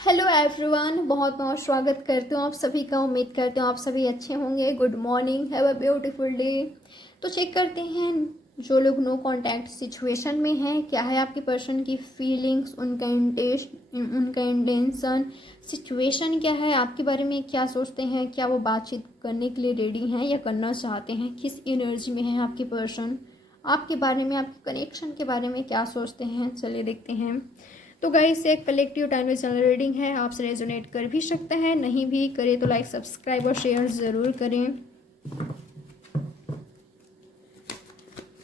Hello everyone, बहुत बहुत स्वागत करती हूँ आप सभी का। उम्मीद करती हूँ आप सभी अच्छे होंगे। Good morning, have a beautiful day. तो चेक करते हैं जो लोग नो कांटेक्ट सिचुएशन में हैं, क्या है आपके पर्सन की फीलिंग्स, उनका इंटेंशन, सिचुएशन क्या है, आपके बारे में क्या सोचते हैं, क्या वो बातचीत करने के लिए रेडी हैं या करना चाहते हैं, किस एनर्जी में है आपके पर्सन, आपके बारे में, आपके कनेक्शन के बारे में क्या सोचते हैं। चलिए देखते हैं। तो गाइस, एक कलेक्टिव टाइमली चैनल रीडिंग है, आपसे रेजोनेट कर भी सकता है, नहीं भी करे तो लाइक सब्सक्राइब और शेयर ज़रूर करें।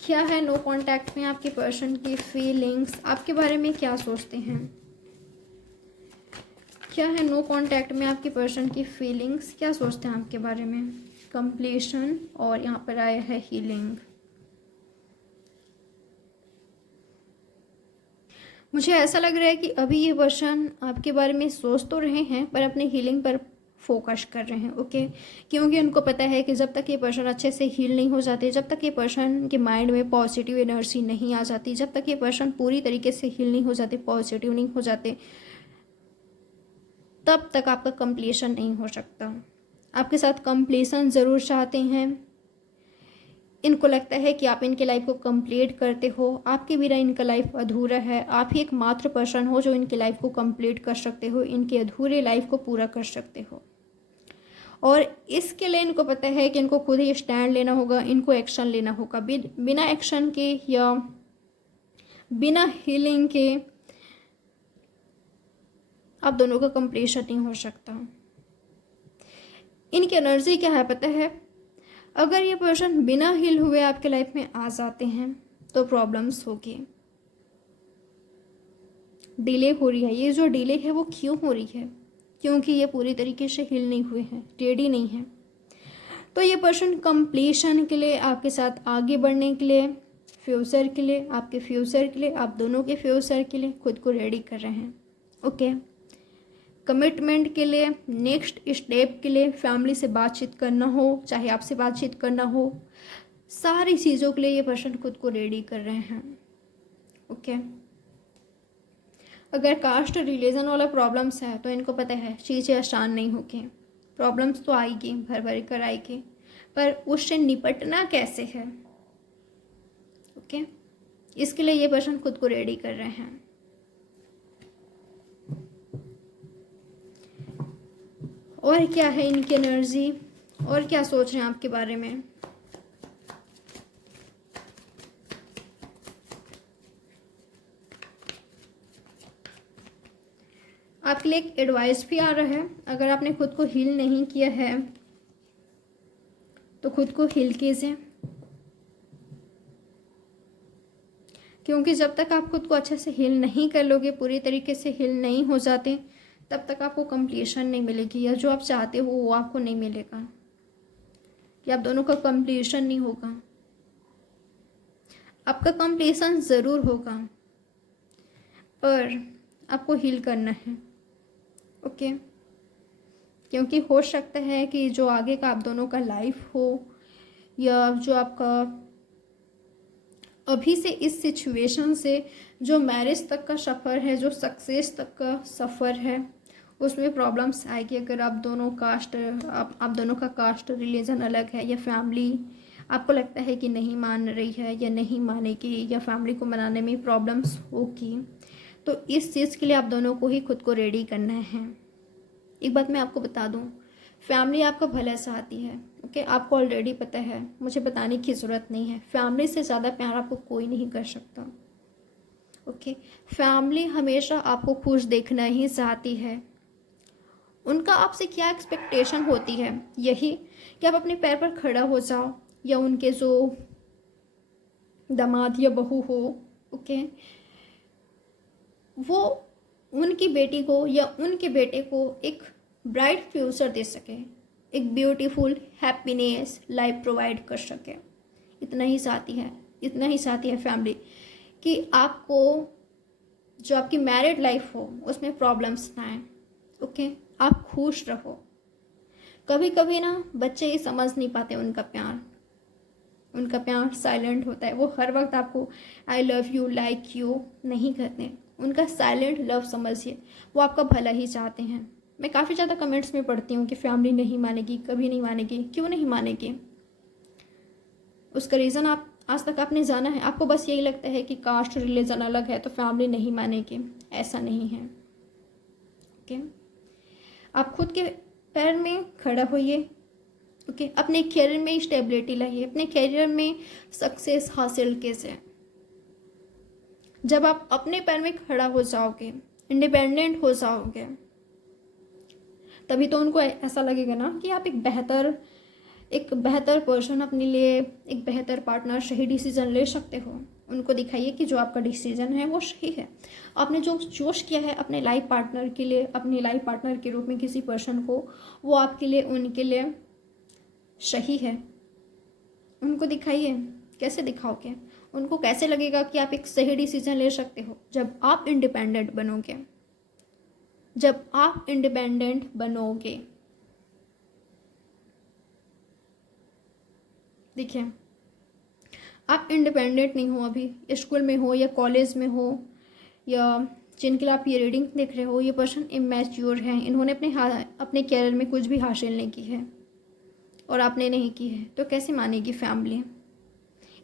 क्या है नो कांटेक्ट में आपके पर्सन की फीलिंग्स, आपके बारे में क्या सोचते हैं। क्या है नो कांटेक्ट में आपके पर्सन की फीलिंग्स, क्या सोचते हैं आपके बारे में। कंप्लीशन और यहाँ पर आया है हीलिंग। मुझे ऐसा लग रहा है कि अभी ये पर्सन आपके बारे में सोच तो रहे हैं पर अपने हीलिंग पर फोकस कर रहे हैं। ओके, क्योंकि उनको पता है कि जब तक ये पर्सन अच्छे से हील नहीं हो जाते, जब तक ये पर्सन के माइंड में पॉजिटिव एनर्जी नहीं आ जाती, जब तक ये पर्सन पूरी तरीके से हील नहीं हो जाते, पॉजिटिव नहीं हो जाते, तब तक आपका कंप्लीशन नहीं हो सकता। आपके साथ कंप्लीशन ज़रूर चाहते हैं। इनको लगता है कि आप इनके लाइफ को कंप्लीट करते हो, आपके बिना इनका लाइफ अधूरा है। आप ही एकमात्र पर्सन हो जो इनकी लाइफ को कंप्लीट कर सकते हो, इनके अधूरे लाइफ को पूरा कर सकते हो। और इसके लिए इनको पता है कि इनको खुद ही स्टैंड लेना होगा, इनको एक्शन लेना होगा। बिना एक्शन के या बिना हीलिंग के आप दोनों का कंप्लीशन नहीं हो सकता। इनकी एनर्जी क्या है पता है, अगर ये पर्सन बिना हील हुए आपके लाइफ में आ जाते हैं तो प्रॉब्लम्स होगी, डिले हो रही है। ये जो डिले है वो क्यों हो रही है, क्योंकि ये पूरी तरीके से हील नहीं हुए हैं, रेडी नहीं है। तो ये पर्सन कंप्लीशन के लिए, आपके साथ आगे बढ़ने के लिए, फ्यूचर के लिए, आपके फ्यूचर के लिए, आप दोनों के फ्यूचर के लिए खुद को रेडी कर रहे हैं। ओके, कमिटमेंट के लिए, नेक्स्ट स्टेप के लिए, फैमिली से बातचीत करना हो, चाहे आपसे बातचीत करना हो, सारी चीज़ों के लिए ये पर्सन खुद को रेडी कर रहे हैं। ओके, अगर कास्ट रिलीजन वाला प्रॉब्लम्स है तो इनको पता है चीज़ें आसान नहीं होगी, प्रॉब्लम्स तो आएगी, भर भर कर आएगी, पर उससे निपटना कैसे है। ओके, इसके लिए ये पर्सन खुद को रेडी कर रहे हैं। और क्या है इनकी एनर्जी, और क्या सोच रहे हैं आपके बारे में। आपके लिए एक एडवाइस भी आ रहा है, अगर आपने खुद को हील नहीं किया है तो खुद को हील कीजिए, क्योंकि जब तक आप खुद को अच्छे से हील नहीं कर लोगे, पूरी तरीके से हील नहीं हो जाते, तब तक आपको कंप्लीशन नहीं मिलेगी, या जो आप चाहते हो वो आपको नहीं मिलेगा, कि आप दोनों का कंप्लीशन नहीं होगा। आपका कंप्लीशन ज़रूर होगा पर आपको हील करना है। ओके, क्योंकि हो सकता है कि जो आगे का आप दोनों का लाइफ हो, या जो आपका अभी से इस सिचुएशन से जो मैरिज तक का सफ़र है, जो सक्सेस तक का सफ़र है, उसमें प्रॉब्लम्स आएगी। अगर आप दोनों कास्ट, आप दोनों का कास्ट रिलीजन अलग है, या फैमिली आपको लगता है कि नहीं मान रही है या नहीं मानेगी, या फैमिली को मनाने में प्रॉब्लम्स होगी, तो इस चीज़ के लिए आप दोनों को ही खुद को रेडी करना है। एक बात मैं आपको बता दूं, फैमिली आपका भला चाहती है। ओके, आपको ऑलरेडी पता है, मुझे बताने की ज़रूरत नहीं है। फैमिली से ज़्यादा प्यार आपको कोई नहीं कर सकता। ओके, फैमिली हमेशा आपको खुश देखना ही चाहती है। उनका आपसे क्या एक्सपेक्टेशन होती है, यही कि आप अपने पैर पर खड़ा हो जाओ, या उनके जो दामाद या बहू हो, ओके, वो उनकी बेटी को या उनके बेटे को एक ब्राइट फ्यूचर दे सके, एक ब्यूटीफुल हैप्पीनेस लाइफ प्रोवाइड कर सके। इतना ही चाहती है, इतना ही चाहती है फैमिली, कि आपको जो आपकी मैरिड लाइफ हो उसमें प्रॉब्लम्स ना आए। ओके, आप खुश रहो। कभी कभी ना बच्चे ही समझ नहीं पाते उनका प्यार साइलेंट होता है, वो हर वक्त आपको I love you, like you नहीं कहते, उनका साइलेंट लव समझिए, वो आपका भला ही चाहते हैं। मैं काफ़ी ज़्यादा कमेंट्स में पढ़ती हूँ कि फैमिली नहीं मानेगी, कभी नहीं मानेगी। क्यों नहीं मानेगी? उसका रीज़न आप आज तक आपने जाना है? आपको बस यही लगता है कि कास्ट रिलीजन अलग है तो फैमिली नहीं मानेगी। ऐसा नहीं है। ओके, आप खुद के पैर में खड़ा होइए। ओके, अपने करियर में स्टेबिलिटी लाइए, अपने करियर में सक्सेस हासिल कीजिए। जब आप अपने पैर में खड़ा हो जाओगे, इंडिपेंडेंट हो जाओगे, तभी तो उनको ऐसा लगेगा ना कि आप एक बेहतर पर्सन, अपने लिए एक बेहतर पार्टनर, सही डिसीजन ले सकते हो। उनको दिखाइए कि जो आपका डिसीजन है वो सही है। आपने जो चूज किया है अपने लाइफ पार्टनर के लिए, अपने लाइफ पार्टनर के रूप में किसी पर्सन को, वो आपके लिए, उनके लिए सही है। उनको दिखाइए। कैसे दिखाओगे? उनको कैसे लगेगा कि आप एक सही डिसीजन ले सकते हो? जब आप इंडिपेंडेंट बनोगे, जब आप इंडिपेंडेंट बनोगे। देखिए, आप इंडिपेंडेंट नहीं हो अभी, स्कूल में हो या कॉलेज में हो, या जिनके लिए आप ये रीडिंग देख रहे हो, ये पर्सन इमेच्योर हैं। इन्होंने अपने कैरियर में कुछ भी हासिल नहीं की है और आपने नहीं की है, तो कैसे मानेगी फैमिली?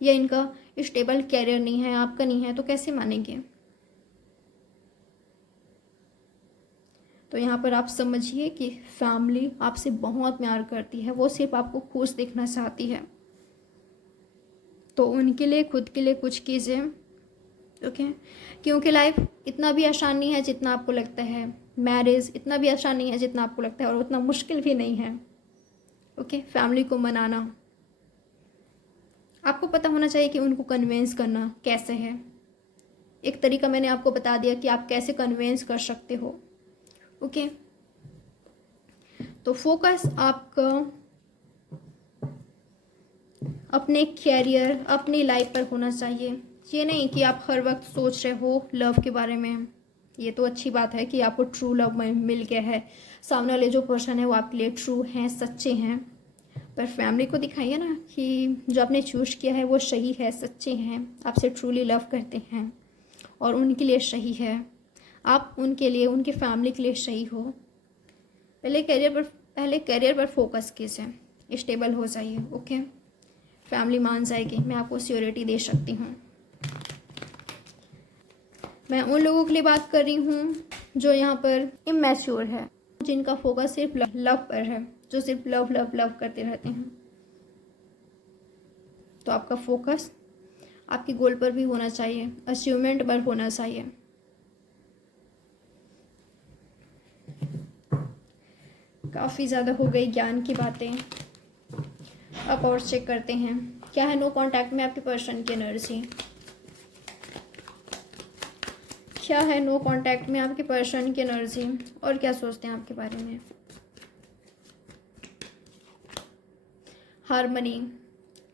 या इनका स्टेबल कैरियर नहीं है, आपका नहीं है, तो कैसे मानेंगे? तो यहाँ पर आप समझिए कि फैमिली आपसे बहुत प्यार करती है, वो सिर्फ आपको खुश देखना चाहती है। तो उनके लिए, खुद के लिए कुछ कीजिए। ओके, क्योंकि लाइफ इतना भी आसान नहीं है जितना आपको लगता है। मैरिज इतना भी आसान नहीं है जितना आपको लगता है, और उतना मुश्किल भी नहीं है। ओके, फैमिली को मनाना, आपको पता होना चाहिए कि उनको कन्विंस करना कैसे है। एक तरीका मैंने आपको बता दिया कि आप कैसे कन्विंस कर सकते हो। ओके, तो फोकस आपका अपने कैरियर, अपनी लाइफ पर होना चाहिए। ये नहीं कि आप हर वक्त सोच रहे हो लव के बारे में। ये तो अच्छी बात है कि आपको ट्रू लव मिल गया है, सामने वाले जो पर्सन है वो आपके लिए ट्रू हैं, सच्चे हैं। पर फैमिली को दिखाइए ना कि जो आपने चूज किया है वो सही है, सच्चे हैं, आपसे ट्रूली लव करते हैं और उनके लिए सही है। आप उनके लिए, उनकी फैमिली के लिए सही हो। पहले करियर पर फोकस कीजिए, स्टेबल हो जाइए। ओके, फैमिली मान जाएगी, मैं आपको श्योरिटी दे सकती हूँ। मैं उन लोगों के लिए बात कर रही हूँ जो यहाँ पर इमैच्योर है, जिनका फोकस सिर्फ लव पर है, जो सिर्फ लव लव लव करते रहते हैं। तो आपका फोकस आपके गोल पर भी होना चाहिए, अचीवमेंट पर होना चाहिए। काफ़ी ज़्यादा हो गई ज्ञान की बातें। अब और चेक करते हैं क्या है नो कांटेक्ट में आपके पर्सन की एनर्जी। क्या है नो कांटेक्ट में आपके पर्सन की एनर्जी, और क्या सोचते हैं आपके बारे में। हार्मनी,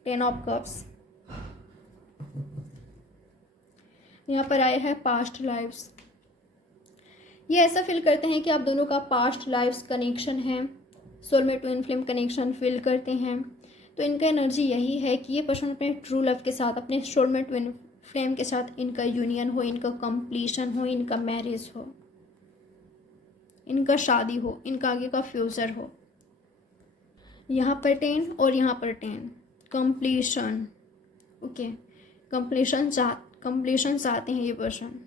10 ऑफ कप्स, यहाँ पर आए हैं पास्ट लाइफ्स। ये ऐसा फील करते हैं कि आप दोनों का पास्ट लाइफ्स कनेक्शन है, soulmate twin flame connection feel करते हैं। तो इनका एनर्जी यही है कि ये पर्सन अपने ट्रू लव के साथ, अपने सोलमेट ट्विन फ्लेम के साथ इनका यूनियन हो, इनका कंप्लीशन हो, इनका मैरिज हो, इनका शादी हो, इनका आगे का फ्यूचर हो। यहाँ पर 10 और यहाँ पर 10, कंप्लीशन। ओके, कंप्लीशन चाहते हैं ये पर्सन।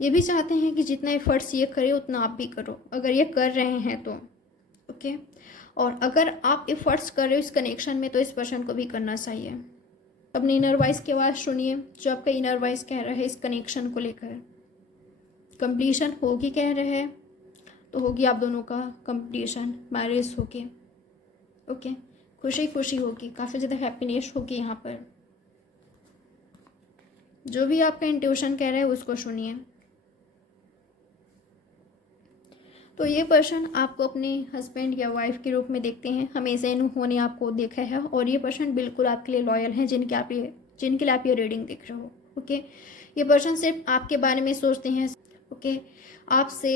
ये भी चाहते हैं कि जितना एफर्ट्स ये करे उतना आप भी करो, अगर ये कर रहे हैं तो। ओके, और अगर आप एफर्ट्स कर रहे हो इस कनेक्शन में तो इस पर्सन को भी करना चाहिए। अपने इनर वॉइस की आवाज़ सुनिए, जो आपका इनर वॉइस कह रहा है इस कनेक्शन को लेकर। कंप्लीशन होगी कह रहे हैं तो होगी आप दोनों का कंप्लीशन, मैरिज होगी। ओके, खुशी खुशी होगी, काफ़ी ज़्यादा हैप्पीनेस होगी यहाँ पर। जो भी आपका इंट्यूशन कह रहा है उसको सुनिए। तो ये पर्सन आपको अपने हस्बैंड या वाइफ के रूप में देखते हैं, हमेशा इन्होंने आपको देखा है, और ये पर्सन बिल्कुल आपके लिए लॉयल हैं, जिनके लिए आप ये रीडिंग देख रहे हो। ओके, ये पर्सन सिर्फ आपके बारे में सोचते हैं। ओके, आपसे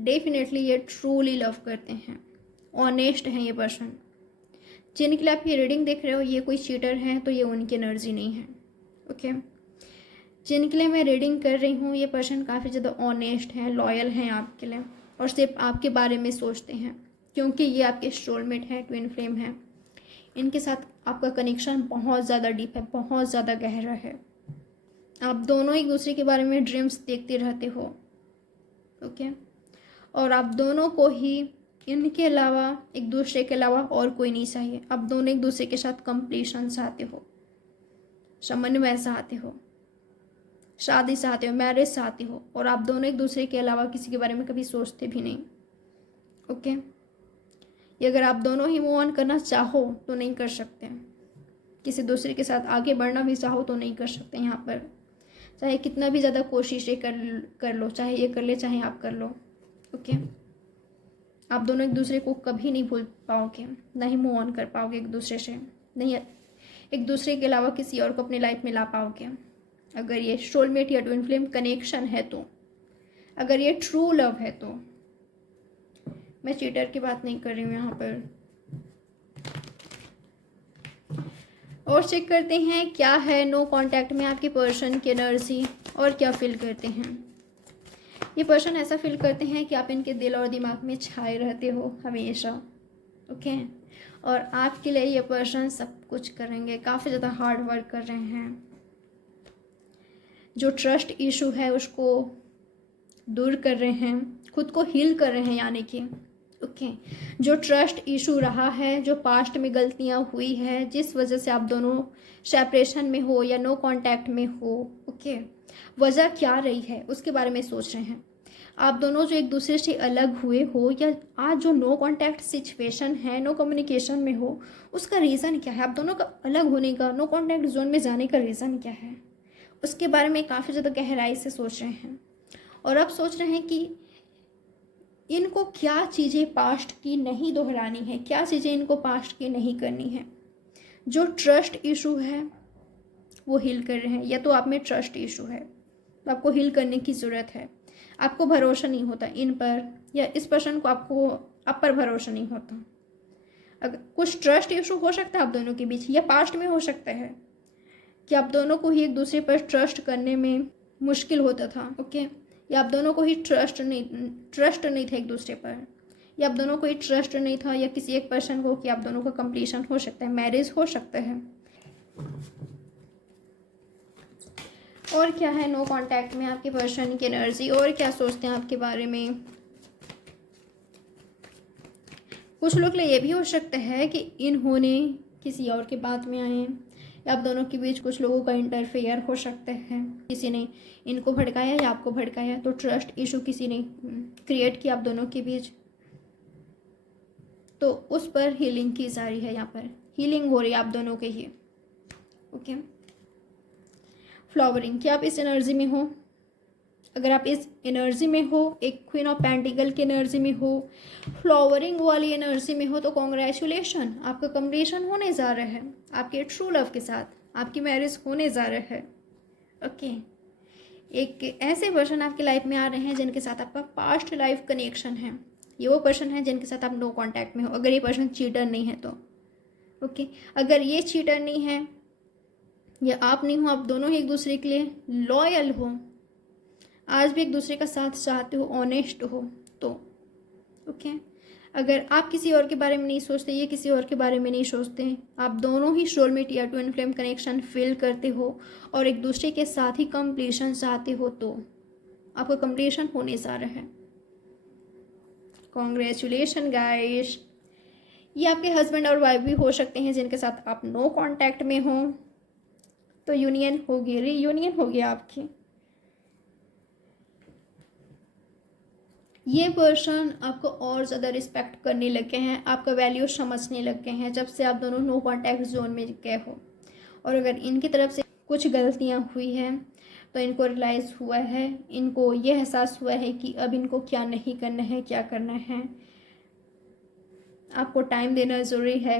डेफिनेटली ये ट्रूली लव करते हैं, ऑनेस्ट हैं ये पर्सन। जिनके लिए आप ये रीडिंग देख रहे हो ये कोई चीटर हैं तो ये उनकी एनर्जी नहीं है। ओके, जिनके लिए मैं रीडिंग कर रही हूँ, ये पर्सन काफ़ी ज़्यादा ऑनेस्ट हैं, लॉयल हैं आपके लिए और सिर्फ आपके बारे में सोचते हैं, क्योंकि ये आपके सोलमेट हैं, ट्विन फ्लेम हैं। इनके साथ आपका कनेक्शन बहुत ज़्यादा डीप है, बहुत ज़्यादा गहरा है। आप दोनों एक दूसरे के बारे में ड्रीम्स देखते रहते हो, ओके। और आप दोनों को ही इनके अलावा, एक दूसरे के अलावा और कोई नहीं चाहिए। आप दोनों एक दूसरे के साथ कंप्लीशन चाहते हो, समन्वय चाहते हो, शादी चाहते हो, मैरिज चाहते हो, और आप दोनों एक दूसरे के अलावा किसी के बारे में कभी सोचते भी नहीं, ओके। ये अगर आप दोनों ही मूव ऑन करना चाहो तो नहीं कर सकते, किसी दूसरे के साथ आगे बढ़ना भी चाहो तो नहीं कर सकते। यहाँ पर चाहे कितना भी ज़्यादा कोशिशें कर लो, चाहे ये कर ले चाहे आप कर लो, ओके। आप दोनों एक दूसरे को कभी नहीं भूल पाओगे, ना ही मूव ऑन कर पाओगे एक दूसरे से, नहीं एक दूसरे के अलावा किसी और को अपनी लाइफ में ला पाओगे। अगर ये सोलमेट या ट्विन फ्लेम कनेक्शन है तो, अगर ये ट्रू लव है तो। मैं चीटर की बात नहीं कर रही हूँ यहाँ पर। और चेक करते हैं क्या है नो कांटेक्ट में आपके पर्सन की एनर्जी और क्या फील करते हैं। ये पर्सन ऐसा फील करते हैं कि आप इनके दिल और दिमाग में छाए रहते हो हमेशा, ओके। और आपके लिए ये पर्सन सब कुछ करेंगे, काफ़ी ज़्यादा हार्ड वर्क कर रहे हैं। जो ट्रस्ट इशू है उसको दूर कर रहे हैं, खुद को हील कर रहे हैं, यानी कि ओके। जो ट्रस्ट इशू रहा है, जो पास्ट में गलतियां हुई है, जिस वजह से आप दोनों सेपरेशन में हो या नो कांटेक्ट में हो, ओके, वजह क्या रही है उसके बारे में सोच रहे हैं। आप दोनों जो एक दूसरे से अलग हुए हो या आज जो नो कांटेक्ट सिचुएशन है, नो कम्युनिकेशन में हो, उसका रीज़न क्या है, आप दोनों का अलग होने का, नो कांटेक्ट जोन में जाने का रीज़न क्या है, उसके बारे में काफ़ी ज़्यादा गहराई से सोच रहे हैं। और अब सोच रहे हैं कि इनको क्या चीज़ें पास्ट की नहीं दोहरानी है, क्या चीज़ें इनको पास्ट की नहीं करनी है। जो ट्रस्ट इशू है वो हील कर रहे हैं, या तो आप में ट्रस्ट इशू है तो आपको हील करने की ज़रूरत है। आपको भरोसा नहीं होता इन पर, या इस पर्सन को आपको आप पर भरोसा नहीं होता। अगर कुछ ट्रस्ट इशू हो सकता है आप दोनों के बीच, या पास्ट में हो सकता है कि आप दोनों को ही एक दूसरे पर ट्रस्ट करने में मुश्किल होता था, ओके। या आप दोनों को ही ट्रस्ट नहीं था एक दूसरे पर, या आप दोनों को ही ट्रस्ट नहीं था, या किसी एक पर्सन को कि आप दोनों का कंप्लीशन हो सकता है, मैरिज हो सकता है। और क्या है नो कांटेक्ट में आपके पर्सन की एनर्जी, और क्या सोचते हैं आपके बारे में। कुछ लोग के लिए ये भी हो सकता है कि इन्होंने किसी और के बात में आए, या आप दोनों के बीच कुछ लोगों का इंटरफेयर हो सकता है, किसी ने इनको भड़काया या आपको भड़काया, तो ट्रस्ट इशू किसी ने क्रिएट किया आप दोनों के बीच, तो उस पर हीलिंग की जा रही है। यहाँ पर हीलिंग हो रही है आप दोनों के ही, ओके। फ्लावरिंग, क्या आप इस एनर्जी में हो? अगर आप इस एनर्जी में हो, एक क्वीन ऑफ पेंटिकल की एनर्जी में हो, फ्लावरिंग वाली एनर्जी में हो, तो कॉन्ग्रेचुलेशन, आपका कंप्लीशन होने जा रहा है आपके ट्रू लव के साथ, आपकी मैरिज होने जा रहा है, ओके। एक ऐसे पर्सन आपकी लाइफ में आ रहे हैं जिनके साथ आपका पास्ट लाइफ कनेक्शन है। ये वो पर्सन है जिनके साथ आप नो कांटेक्ट में हो, अगर ये पर्सन चीटर नहीं है तो, ओके। अगर ये चीटर नहीं है या आप नहीं हो, आप दोनों ही एक दूसरे के लिए लॉयल हो, आज भी एक दूसरे का साथ चाहते हो, ऑनेस्ट हो, तो ओके। अगर आप किसी और के बारे में नहीं सोचते, ये किसी और के बारे में नहीं सोचते, आप दोनों ही सोलमेट या ट्विन फ्लेम कनेक्शन फील करते हो और एक दूसरे के साथ ही कंप्लीशन चाहते हो, तो आपका कंप्लीशन होने जा रहा है। Congratulation guys. ये आपके हस्बैंड और वाइफ भी हो सकते हैं जिनके साथ आप नो कांटेक्ट में हो, तो यूनियन होगी, रीयूनियन होगी आपकी। ये पर्सन आपको और ज़्यादा रिस्पेक्ट करने लगे हैं, आपका वैल्यू समझने लग गए हैं जब से आप दोनों नो कांटेक्ट जोन में गए हो। और अगर इनकी तरफ से कुछ गलतियां हुई हैं तो इनको रियलाइज़ हुआ है, इनको ये एहसास हुआ है कि अब इनको क्या नहीं करना है, क्या करना है। आपको टाइम देना ज़रूरी है,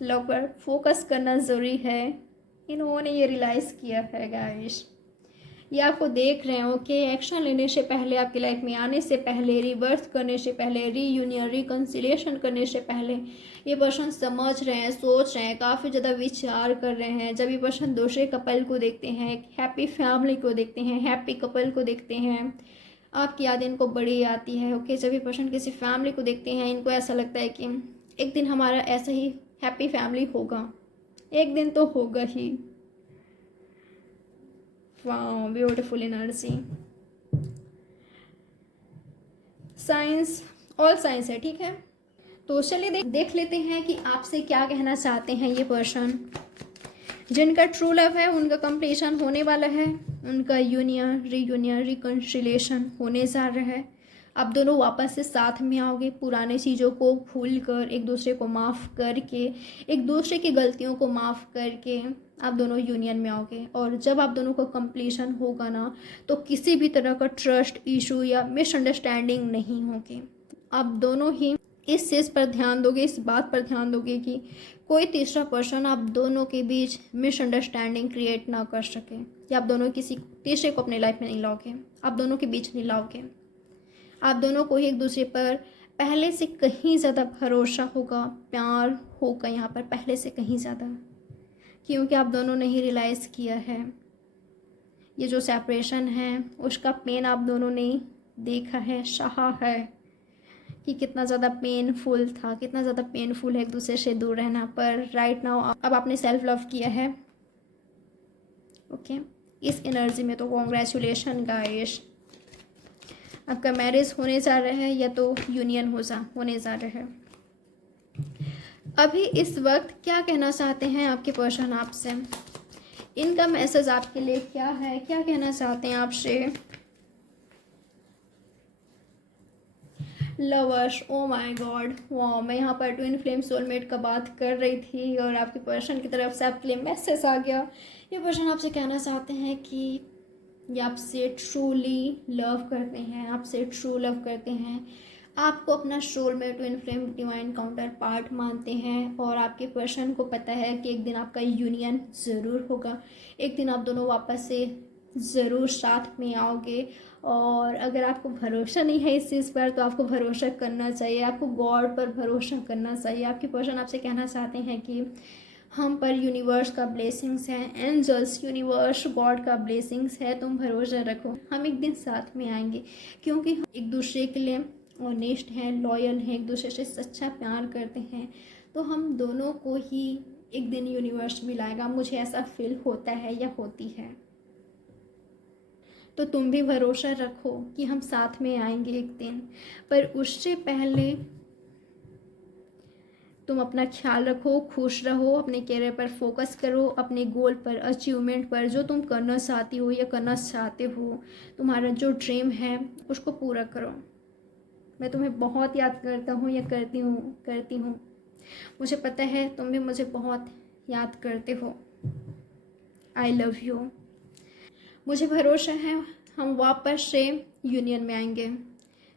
लव पर फोकस करना ज़रूरी है, इन्होंने ये रियलाइज़ किया है गाइस। ये आपको देख रहे हैं, ओके। एक्शन लेने से पहले, आपकी लाइफ में आने से पहले, रिबर्थ करने से पहले, रीयूनियन रिकन्सिलिएशन करने से पहले ये पर्सन समझ रहे हैं, सोच रहे हैं, काफ़ी ज़्यादा विचार कर रहे हैं। जब ये पर्सन दूसरे कपल को देखते हैं, एक हैप्पी फैमिली को देखते हैं, हैप्पी कपल को देखते हैं, आपकी याद इनको बड़ी आती है, ओके। जब ये पर्सन किसी फैमिली को देखते हैं, इनको ऐसा लगता है कि एक दिन हमारा ऐसा ही हैप्पी फैमिली होगा, एक दिन तो होगा ही। Wow, beautiful energy. Science, all science है, ठीक है। तो चलिए देख लेते हैं कि आपसे क्या कहना चाहते हैं ये पर्सन। जिनका ट्रू लव है उनका कंप्लीशन होने वाला है, उनका यूनियन रिकन्सिलिएशन होने जा रहा है। आप दोनों वापस से साथ में आओगे, पुराने चीज़ों को भूल कर, एक दूसरे को माफ़ करके, एक दूसरे की गलतियों को माफ़ करके आप दोनों यूनियन में आओगे। और जब आप दोनों का कंप्लीशन होगा ना, तो किसी भी तरह का ट्रस्ट इशू या मिसअंडरस्टैंडिंग नहीं होगी। आप दोनों ही इस चीज़ पर ध्यान दोगे, इस बात पर ध्यान दोगे कि कोई तीसरा पर्सन आप दोनों के बीच मिसअंडरस्टैंडिंग क्रिएट ना कर सके, या आप दोनों किसी तीसरे को अपने लाइफ में नहीं लाओगे, आप दोनों के बीच नहीं लाओगे। आप दोनों को ही एक दूसरे पर पहले से कहीं ज़्यादा भरोसा होगा, प्यार होगा यहाँ पर पहले से कहीं ज़्यादा, क्योंकि आप दोनों ने ही रियलाइज़ किया है ये जो सेपरेशन है उसका पेन आप दोनों ने देखा है, सहा है कि कितना ज़्यादा पेनफुल था, कितना ज़्यादा पेनफुल है एक दूसरे से दूर रहना। पर राइट नाउ अब आपने सेल्फ लव किया है, ओके। इस एनर्जी में तो कॉन्ग्रेचुलेशन गाइस, आपका मैरिज होने जा रहा है या तो यूनियन होने जा रहा है। अभी इस वक्त क्या कहना चाहते हैं आपके पर्सन आपसे, इनका मैसेज आपके लिए क्या है, क्या कहना चाहते हैं आपसे। लवर्स, ओ माय गॉड, वाह, मैं यहाँ पर ट्विन फ्लेम सोलमेट का बात कर रही थी और आपके पर्सन की तरफ से आपके लिए मैसेज आ गया। ये पर्सन आपसे कहना चाहते हैं कि ये आपसे ट्रूली लव करते हैं, आपसे ट्रू लव करते हैं, आपको अपना soulmate twin flame divine counter part मानते हैं। और आपके पर्सन को पता है कि एक दिन आपका यूनियन ज़रूर होगा, एक दिन आप दोनों वापस से ज़रूर साथ में आओगे। और अगर आपको भरोसा नहीं है इस चीज़ पर तो आपको भरोसा करना चाहिए, आपको गॉड पर भरोसा करना चाहिए। आपके पर्सन आपसे कहना चाहते हैं कि हम पर यूनिवर्स का ब्लेसिंग्स है, एंजल्स, यूनिवर्स, गॉड का ब्लेसिंग्स है, तुम भरोसा रखो, हम एक दिन साथ में आएंगे। क्योंकि हम एक दूसरे के लिए ऑनेस्ट हैं, लॉयल हैं, एक दूसरे से सच्चा प्यार करते हैं, तो हम दोनों को ही एक दिन यूनिवर्स मिलाएगा, मुझे ऐसा फील होता है या होती है। तो तुम भी भरोसा रखो कि हम साथ में आएंगे एक दिन। पर उससे पहले तुम अपना ख्याल रखो, खुश रहो, अपने कैरियर पर फोकस करो, अपने गोल पर, अचीवमेंट पर, जो तुम करना चाहती हो या करना चाहते हो, तुम्हारा जो ड्रीम है उसको पूरा करो। मैं तुम्हें बहुत याद करता हूँ या करती हूँ। मुझे पता है तुम भी मुझे बहुत याद करते हो। I love you. मुझे भरोसा है हम वापस से यूनियन में आएंगे।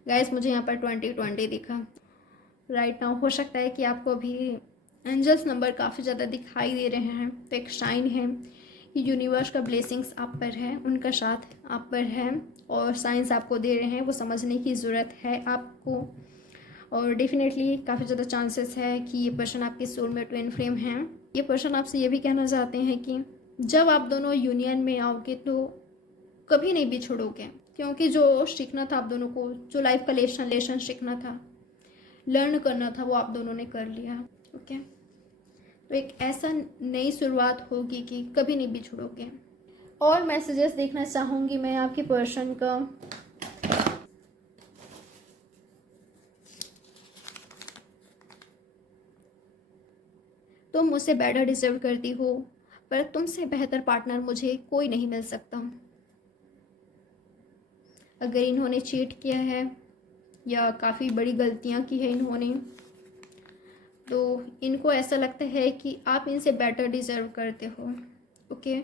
गाइस, मुझे यहाँ पर 2020 दिखा राइट नाउ। हो सकता है कि आपको अभी एंजल्स नंबर काफ़ी ज़्यादा दिखाई दे रहे हैं, तो एक साइन है कि यूनिवर्स का ब्लेसिंग्स आप पर है, उनका साथ आप पर है और साइंस आपको दे रहे हैं, वो समझने की ज़रूरत है आपको। और डेफिनेटली काफ़ी ज़्यादा चांसेस है कि ये पर्सन आपके सोल में ट्विन फ्लेम हैं। ये पर्सन आपसे ये भी कहना चाहते हैं कि जब आप दोनों यूनियन में आओगे तो कभी नहीं बिछड़ोगे, क्योंकि जो सीखना था आप दोनों को, जो लाइफ का लेसन सीखना था, लर्न करना था, वो आप दोनों ने कर लिया, ओके। तो एक ऐसा नई शुरुआत होगी कि कभी नहीं बिछड़ोगे। और मैसेजेस देखना चाहूँगी मैं आपके पर्सन का। तुम मुझसे बेटर डिजर्व करती हो, पर तुमसे बेहतर पार्टनर मुझे कोई नहीं मिल सकता। अगर इन्होंने चीट किया है या काफ़ी बड़ी गलतियां की है इन्होंने, तो इनको ऐसा लगता है कि आप इनसे बेटर डिज़र्व करते हो, ओके।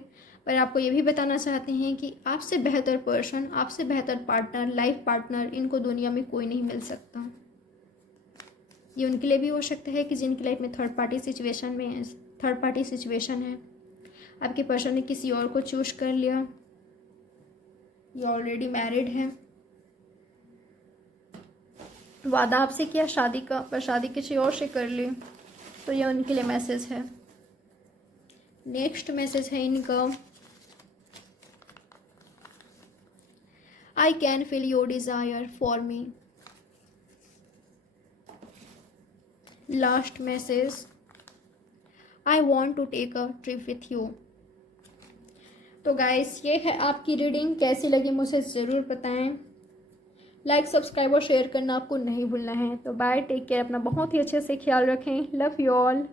पर आपको ये भी बताना चाहते हैं कि आपसे बेहतर पर्सन, आपसे बेहतर पार्टनर, लाइफ पार्टनर इनको दुनिया में कोई नहीं मिल सकता। ये उनके लिए भी हो सकता है कि जिनकी लाइफ में थर्ड पार्टी सिचुएशन है, आपके पर्सन ने किसी और को चूज कर लिया, ये ऑलरेडी मैरिड हैं, वादा आपसे किया शादी का, पर शादी किसी और से कर ली, तो ये उनके लिए मैसेज है। नेक्स्ट मैसेज है इनका, I can feel your desire for me. Last message, I want to take a trip with you. तो गाइस ये है आपकी रीडिंग, कैसी लगी मुझे ज़रूर बताएं। लाइक सब्सक्राइब और शेयर करना आपको नहीं भूलना है। तो बाय, टेक केयर, अपना बहुत ही अच्छे से ख्याल रखें, लव यू ऑल।